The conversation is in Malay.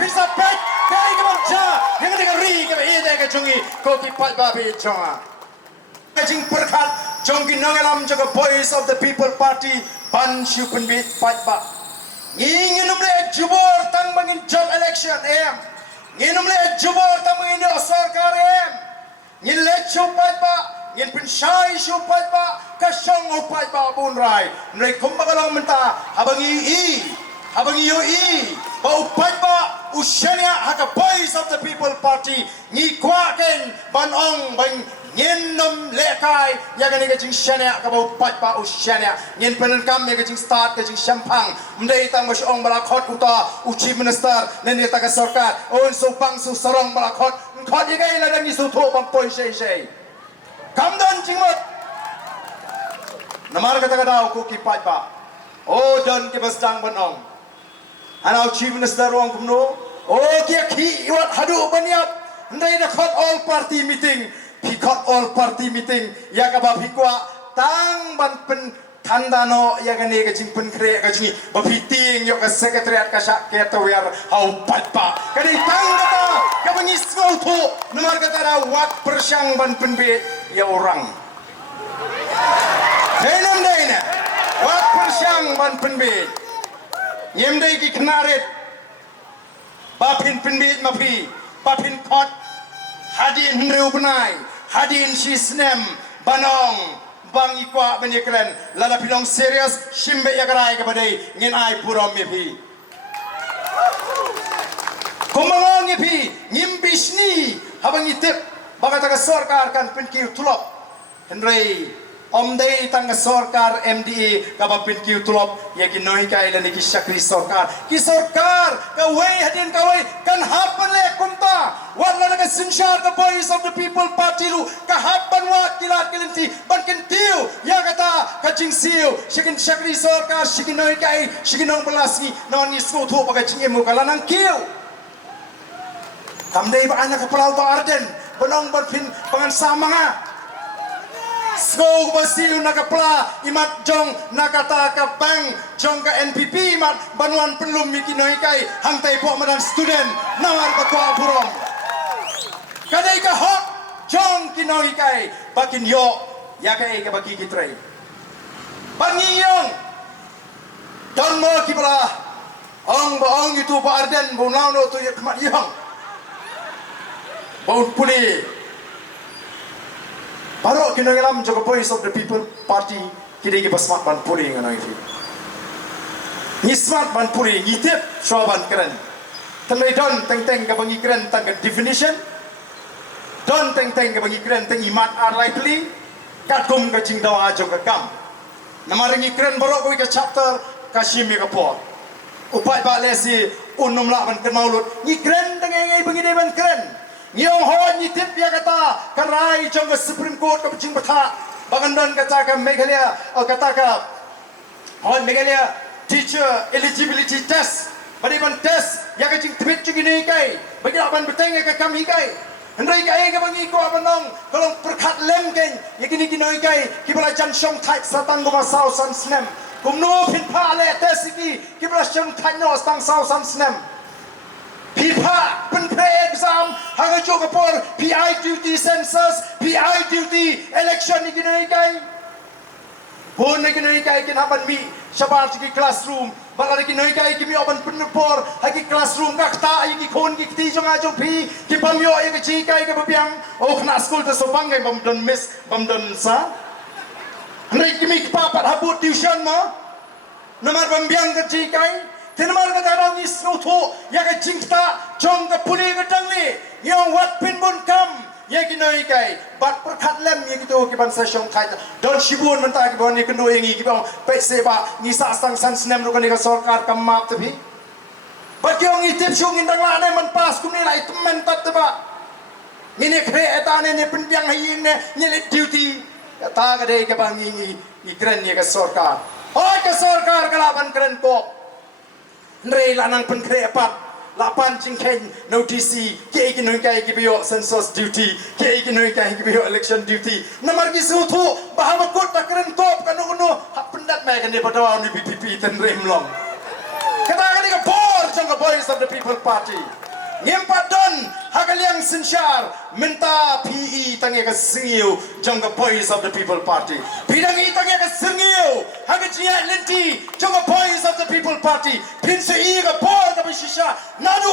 pisa pet kai ka bangcha yang ni ka ri ka ide ka chungi ko ki pat ba bi chonga jing perkhat jong ki nangalam jaga voice of the people party ban shu pun bi pat ba ngin umle jubor tang mangin job election em ngin umle jubor tang mangin sarkar em ngin le chu pat ba ngin pin shai shu pat ba ka shong o pat ba bun rai nei kum ba kalong menta abangi yo ba upat ba usyanya haka voice of the people party ni kwa ken ban ong ban ngin nom lekai ya ga ni ga jing syanya ka ba upat ba usyanya ngin penen kam ya ga jing start ga jing syampang mdai tang mas ong bala khot uta chief minister nen ni ta ka sarkar on so pang su sarong bala khot ye ga ila ni su tho bang poi sei kam don jing mot namar kata kata ko ki pat ba o don ki basdang ban ong anau chief minister ruang kumno kia ki iwat hadu baniap ndai da khot all party meeting pikot all party meeting ya ka ba pikwa tang ban pen thandano ya ga ne ga jing pen kre ga jingi ba fiting yo ka secretariat ka sha ke to wer hau patpa ka dei tang da ka bangi skol tho nomor kata ra wat persyang ban pen be ya orang denam daina wat persyang ban pen be Nyemdai ki knaret bapin pinbit mapi bapin kot hadin reu benai hadin sisnem banong bang ikwa benyekren lala pilong serius shimbe yakarai kepadai ngin ai purom mepi kumangong mepi ngimbisni habang itip bagat aga sarkar kan pinkir tulop henrei Omdai tangga sarkar MDA kabapin kiu tulop ya kinoi kai lani ki syakri sarkar ki sarkar ka wei hadin ka wei kan hapan le kumta wala naga sinshar ka voice of the people party lu ka hapan wa kilat kilinti bankin tiu ya kata ka jingsiu shikin syakri sarkar shikin noi kai shikin nong pelasi non ni sko thu pakai cingemu kalanang kiu kamdai ba anak kepelau ba arden benong berpin pangan samanga Skog basiu nakapla imat jong nakata ka bang jong ka NPP imat banuan pelum mikinoi kai hangtai po madan student nawar ka kwa burom kadai ka hot jong kinoi kai bakin yo ya kai ka baki kitrai pangiyong don mo kibala ong itu pa arden bunau no tu ya kemat yong bau puli Baru kena ngelam jaga voice of the people party kini kita smart ban puri dengan itu. Ni smart ban puri, ni tip swaban keren. Tenai don teng kabangi keren tang definition. Don teng kabangi keren teng imat are likely. Katum ka jing dawa jong ka kam. Namaringi keren baru ko ka chapter kasimi ka po. Upai ba lesi unum la ban kemaulut. Ni keren teng ngai bangine ban keren. Nyong hon ni tip dia kata karai jong ke Supreme Court ke Pijing Betha Bagandon kata ke Meghalaya kata ke hon Meghalaya teacher eligibility test bariban test ya ke jing tibit jing ini kai bagi aban beteng ke kami kai hendai kai ke bangi ko abanong kalau perkat lem kai ya kini kinoi kai kibala jan shong thai satan goma sau san snem kumno pin pa le test iki kibala shong thai no stang sau san snem Pipa penpre exam haga juga por PI duty census PI duty election ni kena ikai pun ni kena ikai kena ban mi sabar segi classroom bagai kena ikai kimi oban penpor hagi classroom gak ta igi kon gi ti jong ajong pi ki pamyo igi chi kai ke babiang oh kena school te sobang ngai bam don miss bam don sa ngai kimi papat habut tuition ma nomor bambiang ke chi kai Tinamar ka darang isno to ya ka jingta jong ka puli ka dangli yung wat pin bun kam ya kinoi kai bat perkat lem ya gitu ki ban sa syong khai don shibun menta ki bon ni kendo yangi ki bang pe se ba ni sa sang san snem ro ka ni ka sarkar kam map tapi bat yung itip syong indang la ne man pas kum ni lai temen tat ba ni ne kre eta ne pin biang hayin ne ni duty ta ka dei ka bang ni kren ni ka sarkar hoy ka sarkar kalaban kren ko Nrei lanang penkrepat lapan jingken no DC ke ikin noi kai kibiyo census duty ke ikin noi kai kibiyo election duty namar gi sutu bahama kut takren top kanu hak pendat mai kan ni padawa ni BPP ten remlong kata kan ni ka bor jangka Voice of the People Party. Ngimpat don hagaliang sinsyar minta PE tangi ka singiu jangka Voice of the People Party. Pidangi tangi ka singiu hagajia linti jangka Voice of the People Party. Pinsi ka por ka bishisha nadu